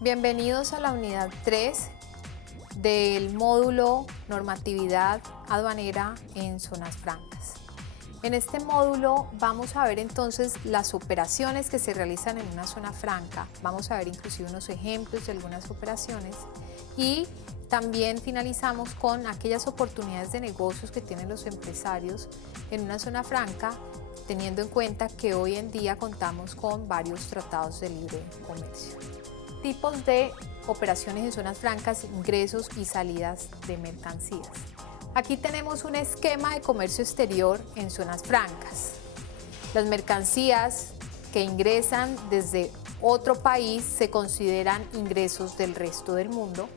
Bienvenidos a la unidad 3 del módulo Normatividad Aduanera en Zonas Francas. En este módulo vamos a ver entonces las operaciones que se realizan en una zona franca. Vamos a ver inclusive unos ejemplos de algunas operaciones y también finalizamos con aquellas oportunidades de negocios que tienen los empresarios en una zona franca, teniendo en cuenta que hoy en día contamos con varios tratados de libre comercio. Tipos de operaciones en zonas francas, ingresos y salidas de mercancías. Aquí tenemos un esquema de comercio exterior en zonas francas. Las mercancías que ingresan desde otro país se consideran ingresos del resto del mundo,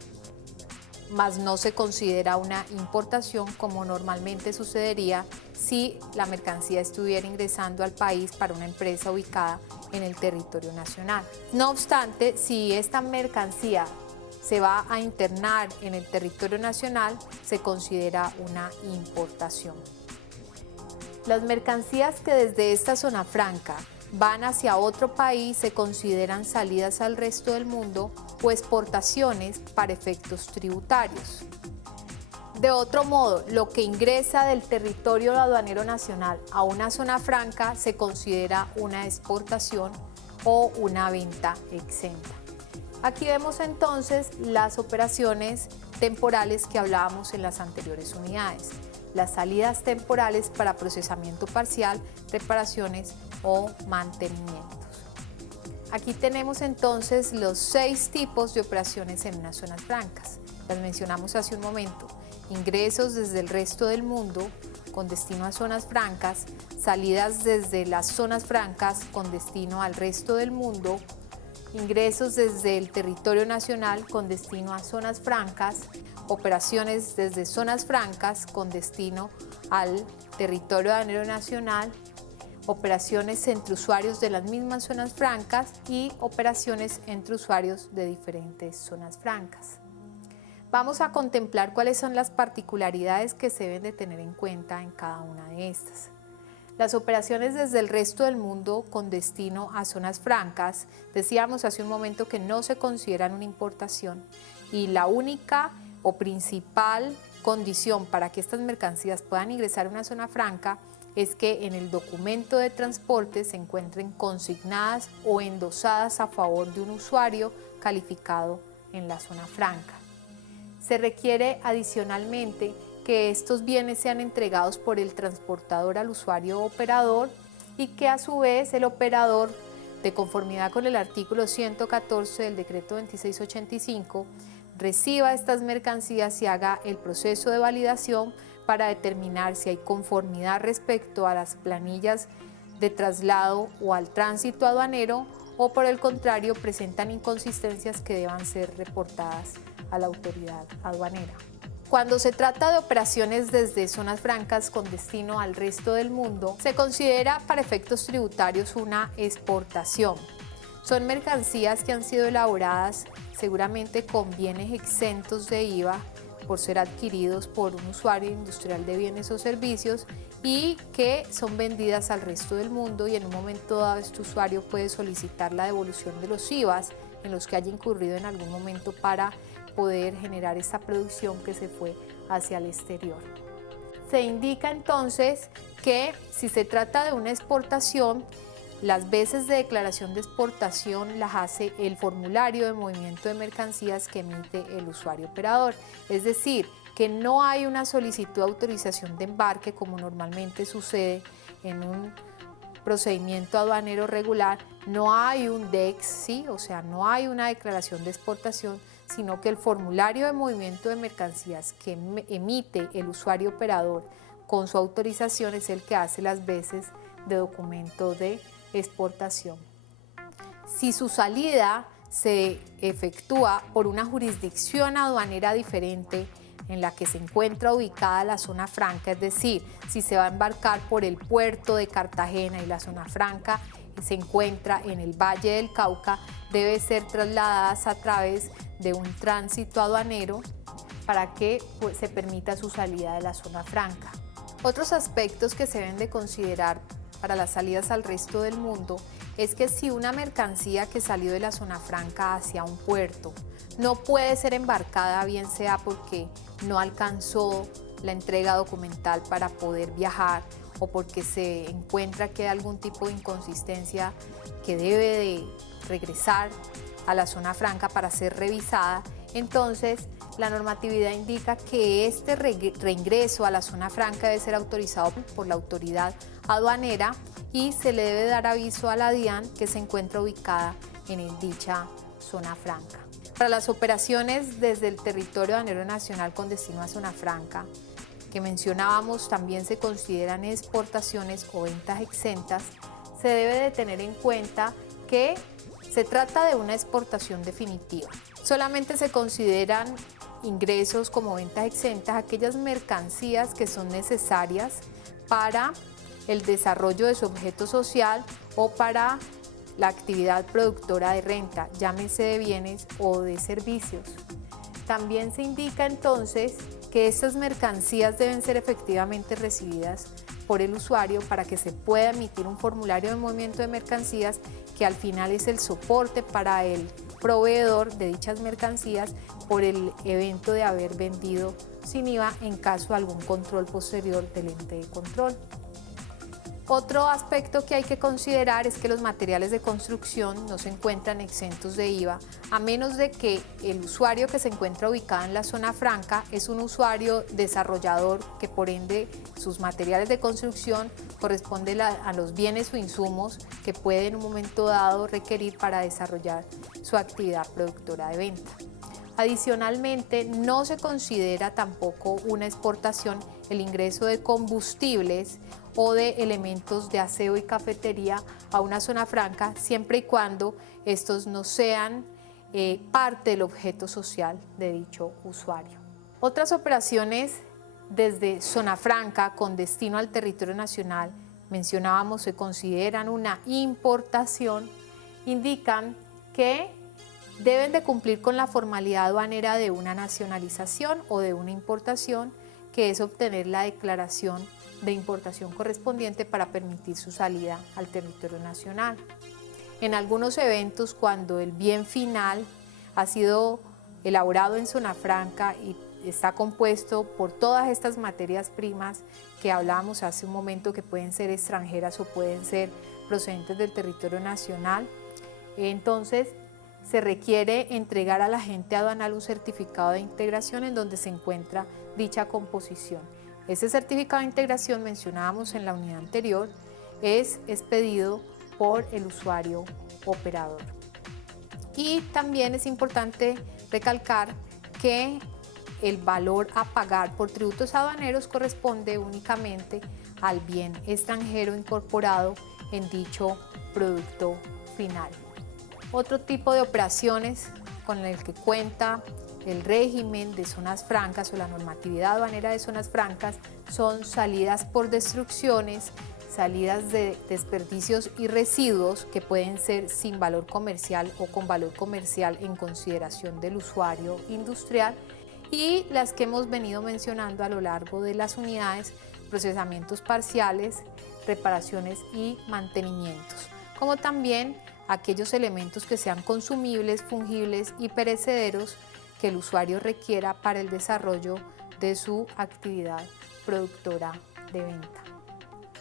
mas no se considera una importación como normalmente sucedería si la mercancía estuviera ingresando al país para una empresa ubicada en el territorio nacional. No obstante, si esta mercancía se va a internar en el territorio nacional, se considera una importación. Las mercancías que desde esta zona franca van hacia otro país se consideran salidas al resto del mundo o exportaciones para efectos tributarios. De otro modo, lo que ingresa del territorio aduanero nacional a una zona franca se considera una exportación o una venta exenta. Aquí vemos entonces las operaciones temporales que hablábamos en las anteriores unidades. Las salidas temporales para procesamiento parcial, reparaciones o mantenimientos. Aquí tenemos entonces los 6 tipos de operaciones en unas zonas francas. Las mencionamos hace un momento. Ingresos desde el resto del mundo con destino a zonas francas, salidas desde las zonas francas con destino al resto del mundo, ingresos desde el territorio nacional con destino a zonas francas, operaciones desde zonas francas con destino al territorio aduanero nacional, operaciones entre usuarios de las mismas zonas francas y operaciones entre usuarios de diferentes zonas francas. Vamos a contemplar cuáles son las particularidades que se deben de tener en cuenta en cada una de estas. Las operaciones desde el resto del mundo con destino a zonas francas, decíamos hace un momento que no se consideran una importación y la única o principal condición para que estas mercancías puedan ingresar a una zona franca es que en el documento de transporte se encuentren consignadas o endosadas a favor de un usuario calificado en la zona franca. Se requiere adicionalmente que estos bienes sean entregados por el transportador al usuario operador y que a su vez el operador, de conformidad con el artículo 114 del decreto 2685, reciba estas mercancías y haga el proceso de validación para determinar si hay conformidad respecto a las planillas de traslado o al tránsito aduanero o por el contrario presentan inconsistencias que deban ser reportadas a la autoridad aduanera. Cuando se trata de operaciones desde zonas francas con destino al resto del mundo, se considera para efectos tributarios una exportación. Son mercancías que han sido elaboradas seguramente con bienes exentos de IVA por ser adquiridos por un usuario industrial de bienes o servicios y que son vendidas al resto del mundo y en un momento dado este usuario puede solicitar la devolución de los IVAs en los que haya incurrido en algún momento para poder generar esta producción que se fue hacia el exterior. Se indica entonces que si se trata de una exportación, las veces de declaración de exportación las hace el formulario de movimiento de mercancías que emite el usuario operador. Es decir, que no hay una solicitud de autorización de embarque como normalmente sucede en un procedimiento aduanero regular, no hay un DEX, ¿sí? O sea, no hay una declaración de exportación, sino que el formulario de movimiento de mercancías que emite el usuario operador con su autorización es el que hace las veces de documento de exportación. Si su salida se efectúa por una jurisdicción aduanera diferente en la que se encuentra ubicada la zona franca, es decir, si se va a embarcar por el puerto de Cartagena y la zona franca se encuentra en el Valle del Cauca, debe ser trasladadas a través de un tránsito aduanero para que se permita su salida de la zona franca. Otros aspectos que se deben de considerar para las salidas al resto del mundo es que si una mercancía que salió de la zona franca hacia un puerto no puede ser embarcada, bien sea porque no alcanzó la entrega documental para poder viajar o porque se encuentra que hay algún tipo de inconsistencia que debe de regresar a la zona franca para ser revisada, entonces la normatividad indica que este reingreso a la zona franca debe ser autorizado por la autoridad aduanera y se le debe dar aviso a la DIAN que se encuentra ubicada en dicha zona franca. Para las operaciones desde el territorio aduanero nacional con destino a zona franca, que mencionábamos, también se consideran exportaciones o ventas exentas, se debe de tener en cuenta que se trata de una exportación definitiva. Solamente se consideran ingresos como ventas exentas aquellas mercancías que son necesarias para el desarrollo de su objeto social o para la actividad productora de renta, llámese de bienes o de servicios. También se indica entonces que estas mercancías deben ser efectivamente recibidas por el usuario para que se pueda emitir un formulario de movimiento de mercancías que al final es el soporte para el proveedor de dichas mercancías por el evento de haber vendido sin IVA en caso de algún control posterior del ente de control. Otro aspecto que hay que considerar es que los materiales de construcción no se encuentran exentos de IVA, a menos de que el usuario que se encuentra ubicado en la zona franca es un usuario desarrollador que por ende sus materiales de construcción corresponden a los bienes o insumos que puede en un momento dado requerir para desarrollar su actividad productora de venta. Adicionalmente, no se considera tampoco una exportación el ingreso de combustibles o de elementos de aseo y cafetería a una zona franca, siempre y cuando estos no sean parte del objeto social de dicho usuario. Otras operaciones desde zona franca con destino al territorio nacional, mencionábamos, se consideran una importación, indican que deben de cumplir con la formalidad aduanera de una nacionalización o de una importación, que es obtener la declaración de importación correspondiente para permitir su salida al territorio nacional. En algunos eventos, cuando el bien final ha sido elaborado en zona franca y está compuesto por todas estas materias primas que hablábamos hace un momento, que pueden ser extranjeras o pueden ser procedentes del territorio nacional, entonces se requiere entregar al agente aduanal un certificado de integración en donde se encuentra dicha composición. Ese certificado de integración, mencionábamos en la unidad anterior, es expedido por el usuario operador. Y también es importante recalcar que el valor a pagar por tributos aduaneros corresponde únicamente al bien extranjero incorporado en dicho producto final. Otro tipo de operaciones con el que cuenta el régimen de zonas francas o la normatividad aduanera de zonas francas son salidas por destrucciones, salidas de desperdicios y residuos que pueden ser sin valor comercial o con valor comercial en consideración del usuario industrial, y las que hemos venido mencionando a lo largo de las unidades, procesamientos parciales, reparaciones y mantenimientos, como también aquellos elementos que sean consumibles, fungibles y perecederos que el usuario requiera para el desarrollo de su actividad productora de venta.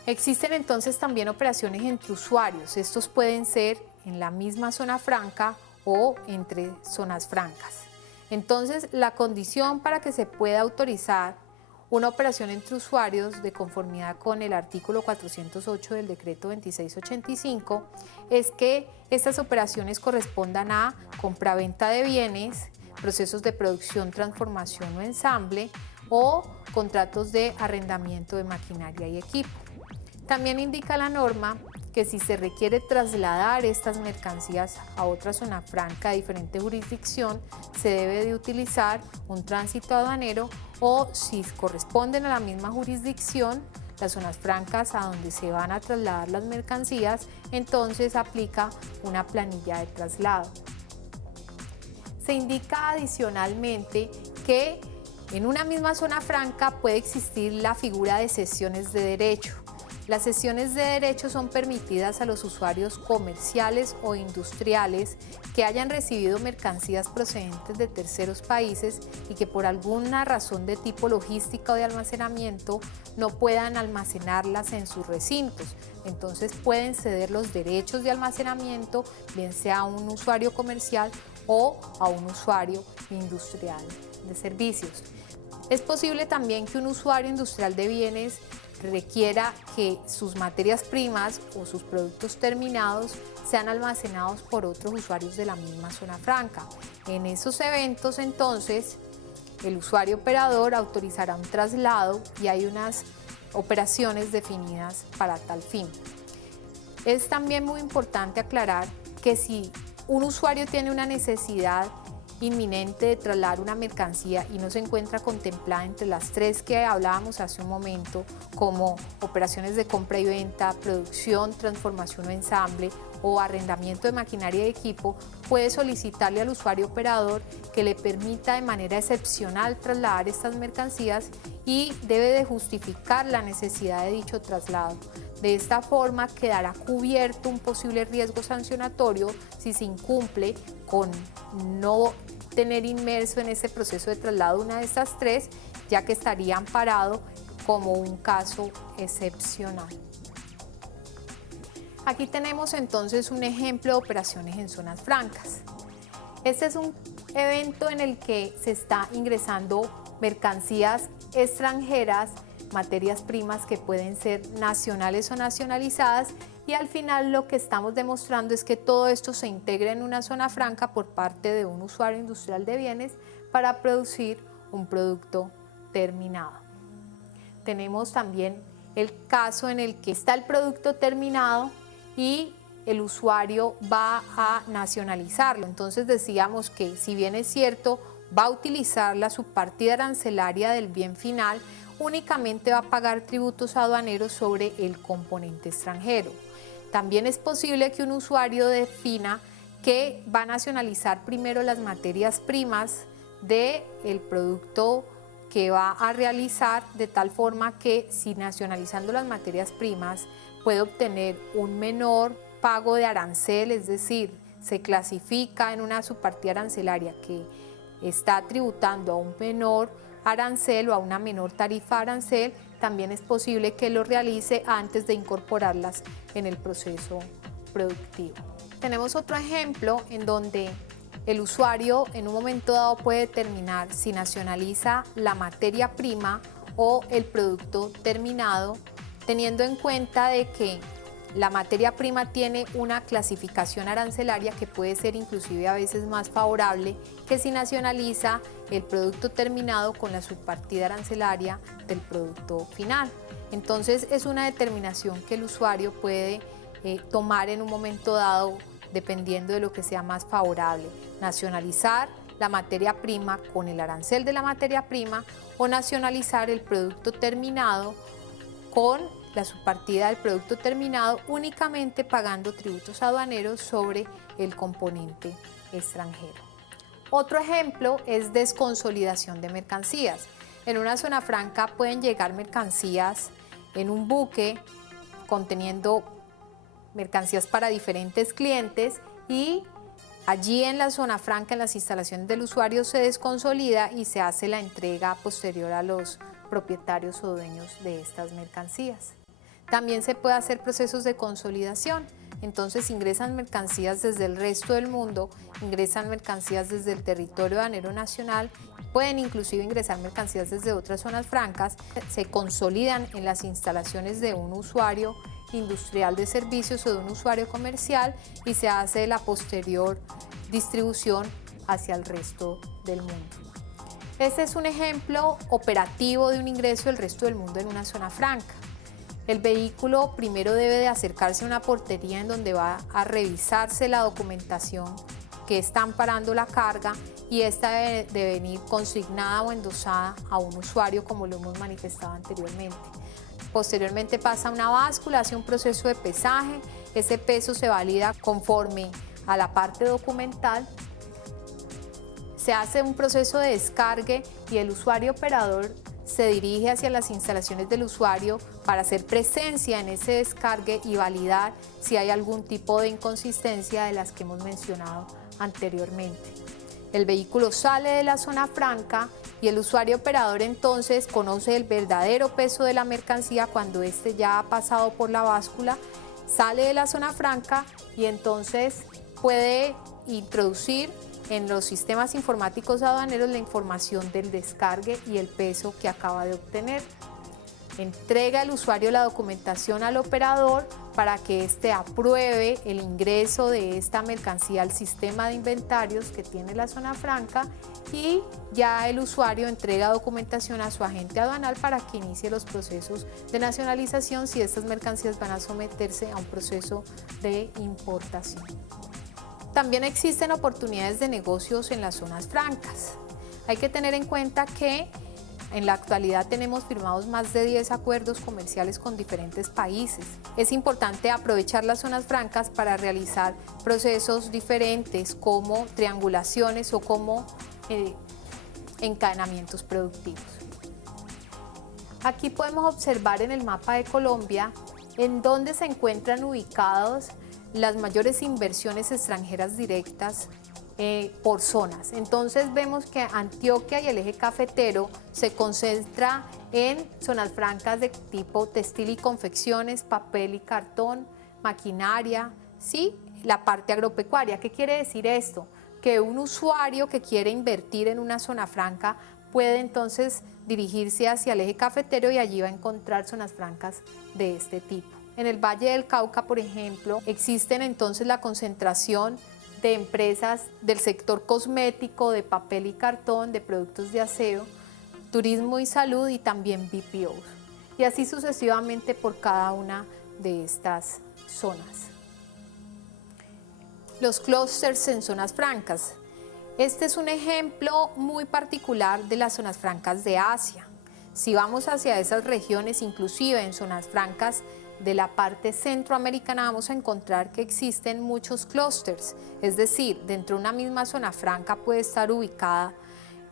Existen entonces también operaciones entre usuarios. Estos pueden ser en la misma zona franca o entre zonas francas. Entonces, la condición para que se pueda autorizar una operación entre usuarios de conformidad con el artículo 408 del decreto 2685 es que estas operaciones correspondan a compraventa de bienes, procesos de producción, transformación o ensamble, o contratos de arrendamiento de maquinaria y equipo. También indica la norma que si se requiere trasladar estas mercancías a otra zona franca de diferente jurisdicción, se debe de utilizar un tránsito aduanero, o si corresponden a la misma jurisdicción, las zonas francas a donde se van a trasladar las mercancías, entonces aplica una planilla de traslado. Se indica adicionalmente que En una misma zona franca puede existir la figura de cesiones de derecho. Las cesiones de derecho son permitidas a los usuarios comerciales o industriales que hayan recibido mercancías procedentes de terceros países y que por alguna razón de tipo logística o de almacenamiento no puedan almacenarlas en sus recintos. Entonces pueden ceder los derechos de almacenamiento, bien sea a un usuario comercial o a un usuario industrial de servicios. Es posible también que un usuario industrial de bienes requiera que sus materias primas o sus productos terminados sean almacenados por otros usuarios de la misma zona franca. En esos eventos, entonces, el usuario operador autorizará un traslado y hay unas operaciones definidas para tal fin. Es también muy importante aclarar que si un usuario tiene una necesidad inminente de trasladar una mercancía y no se encuentra contemplada entre las tres que hablábamos hace un momento, como operaciones de compra y venta, producción, transformación o ensamble o arrendamiento de maquinaria y equipo, puede solicitarle al usuario operador que le permita de manera excepcional trasladar estas mercancías y debe de justificar la necesidad de dicho traslado. De esta forma quedará cubierto un posible riesgo sancionatorio si se incumple con no tener inmerso en ese proceso de traslado una de estas tres, ya que estaría amparado como un caso excepcional. Aquí tenemos entonces un ejemplo de operaciones en zonas francas. Este es un evento en el que se está ingresando mercancías extranjeras, materias primas que pueden ser nacionales o nacionalizadas, y al final lo que estamos demostrando es que todo esto se integra en una zona franca por parte de un usuario industrial de bienes para producir un producto terminado. Tenemos también el caso en el que está el producto terminado y el usuario va a nacionalizarlo. Entonces decíamos que, si bien es cierto, va a utilizar la subpartida arancelaria del bien final, únicamente va a pagar tributos aduaneros sobre el componente extranjero. También es posible que un usuario defina que va a nacionalizar primero las materias primas del producto que va a realizar, de tal forma que, si nacionalizando las materias primas puede obtener un menor pago de arancel, es decir, se clasifica en una subpartida arancelaria que está tributando a un menor arancel o a una menor tarifa arancel, también es posible que lo realice antes de incorporarlas en el proceso productivo. Tenemos otro ejemplo en donde el usuario en un momento dado puede determinar si nacionaliza la materia prima o el producto terminado, teniendo en cuenta de que la materia prima tiene una clasificación arancelaria que puede ser inclusive a veces más favorable que si nacionaliza el producto terminado con la subpartida arancelaria del producto final. Entonces es una determinación que el usuario puede tomar en un momento dado dependiendo de lo que sea más favorable: nacionalizar la materia prima con el arancel de la materia prima o nacionalizar el producto terminado con la subpartida del producto terminado, únicamente pagando tributos aduaneros sobre el componente extranjero. Otro ejemplo es desconsolidación de mercancías. En una zona franca pueden llegar mercancías en un buque conteniendo mercancías para diferentes clientes, y allí en la zona franca, en las instalaciones del usuario, se desconsolida y se hace la entrega posterior a los propietarios o dueños de estas mercancías. También se puede hacer procesos de consolidación. Entonces ingresan mercancías desde el resto del mundo, ingresan mercancías desde el territorio aduanero nacional, pueden inclusive ingresar mercancías desde otras zonas francas, se consolidan en las instalaciones de un usuario industrial de servicios o de un usuario comercial y se hace la posterior distribución hacia el resto del mundo. Este es un ejemplo operativo de un ingreso del resto del mundo en una zona franca. El vehículo primero debe de acercarse a una portería en donde va a revisarse la documentación que está amparando la carga, y esta debe de venir consignada o endosada a un usuario, como lo hemos manifestado anteriormente. Posteriormente pasa a una báscula, hace un proceso de pesaje, ese peso se valida conforme a la parte documental, se hace un proceso de descargue y el usuario operador se dirige hacia las instalaciones del usuario para hacer presencia en ese descargue y validar si hay algún tipo de inconsistencia de las que hemos mencionado anteriormente. El vehículo sale de la zona franca y el usuario operador entonces conoce el verdadero peso de la mercancía cuando éste ya ha pasado por la báscula, sale de la zona franca y entonces puede introducir en los sistemas informáticos aduaneros la información del descargue y el peso que acaba de obtener. Entrega el usuario la documentación al operador para que éste apruebe el ingreso de esta mercancía al sistema de inventarios que tiene la zona franca y ya el usuario entrega documentación a su agente aduanal para que inicie los procesos de nacionalización si estas mercancías van a someterse a un proceso de importación. También existen oportunidades de negocios en las zonas francas. Hay que tener en cuenta que en la actualidad tenemos firmados más de 10 acuerdos comerciales con diferentes países. Es importante aprovechar las zonas francas para realizar procesos diferentes como triangulaciones o como encadenamientos productivos. Aquí podemos observar en el mapa de Colombia en dónde se encuentran ubicados las mayores inversiones extranjeras directas por zonas. Entonces vemos que Antioquia y el eje cafetero se concentra en zonas francas de tipo textil y confecciones, papel y cartón, maquinaria, ¿sí? La parte agropecuaria. ¿Qué quiere decir esto? Que un usuario que quiere invertir en una zona franca puede entonces dirigirse hacia el eje cafetero y allí va a encontrar zonas francas de este tipo. En el Valle del Cauca, por ejemplo, existen entonces la concentración de empresas del sector cosmético, de papel y cartón, de productos de aseo, turismo y salud y también BPOs. Y así sucesivamente por cada una de estas zonas. Los clústeres en zonas francas. Este es un ejemplo muy particular de las zonas francas de Asia. Si vamos hacia esas regiones, inclusive en zonas francas de la parte centroamericana, vamos a encontrar que existen muchos clústeres, es decir, dentro de una misma zona franca puede estar ubicada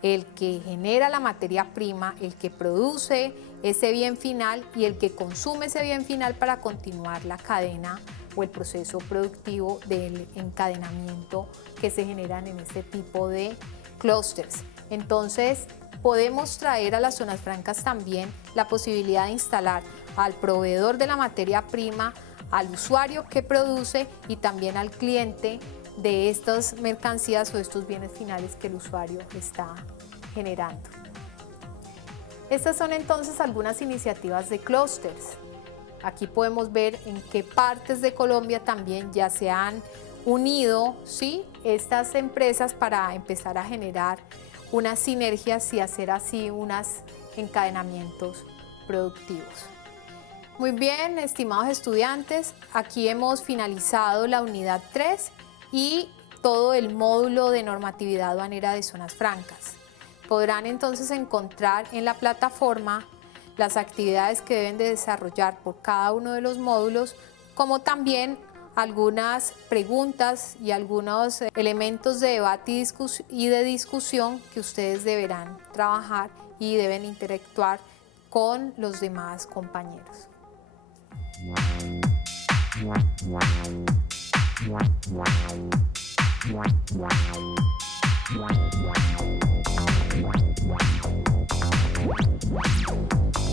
el que genera la materia prima, el que produce ese bien final y el que consume ese bien final para continuar la cadena o el proceso productivo del encadenamiento que se generan en este tipo de clústeres. Entonces, podemos traer a las zonas francas también la posibilidad de instalar al proveedor de la materia prima, al usuario que produce y también al cliente de estas mercancías o estos bienes finales que el usuario está generando. Estas son entonces algunas iniciativas de clústeres. Aquí podemos ver en qué partes de Colombia también ya se han unido, ¿sí?, estas empresas para empezar a generar unas sinergias y hacer así unos encadenamientos productivos. Muy bien, estimados estudiantes, aquí hemos finalizado la unidad 3 y todo el módulo de normatividad aduanera de zonas francas. Podrán entonces encontrar en la plataforma las actividades que deben de desarrollar por cada uno de los módulos, como también algunas preguntas y algunos elementos de debate y de discusión que ustedes deberán trabajar y deben interactuar con los demás compañeros. Wow.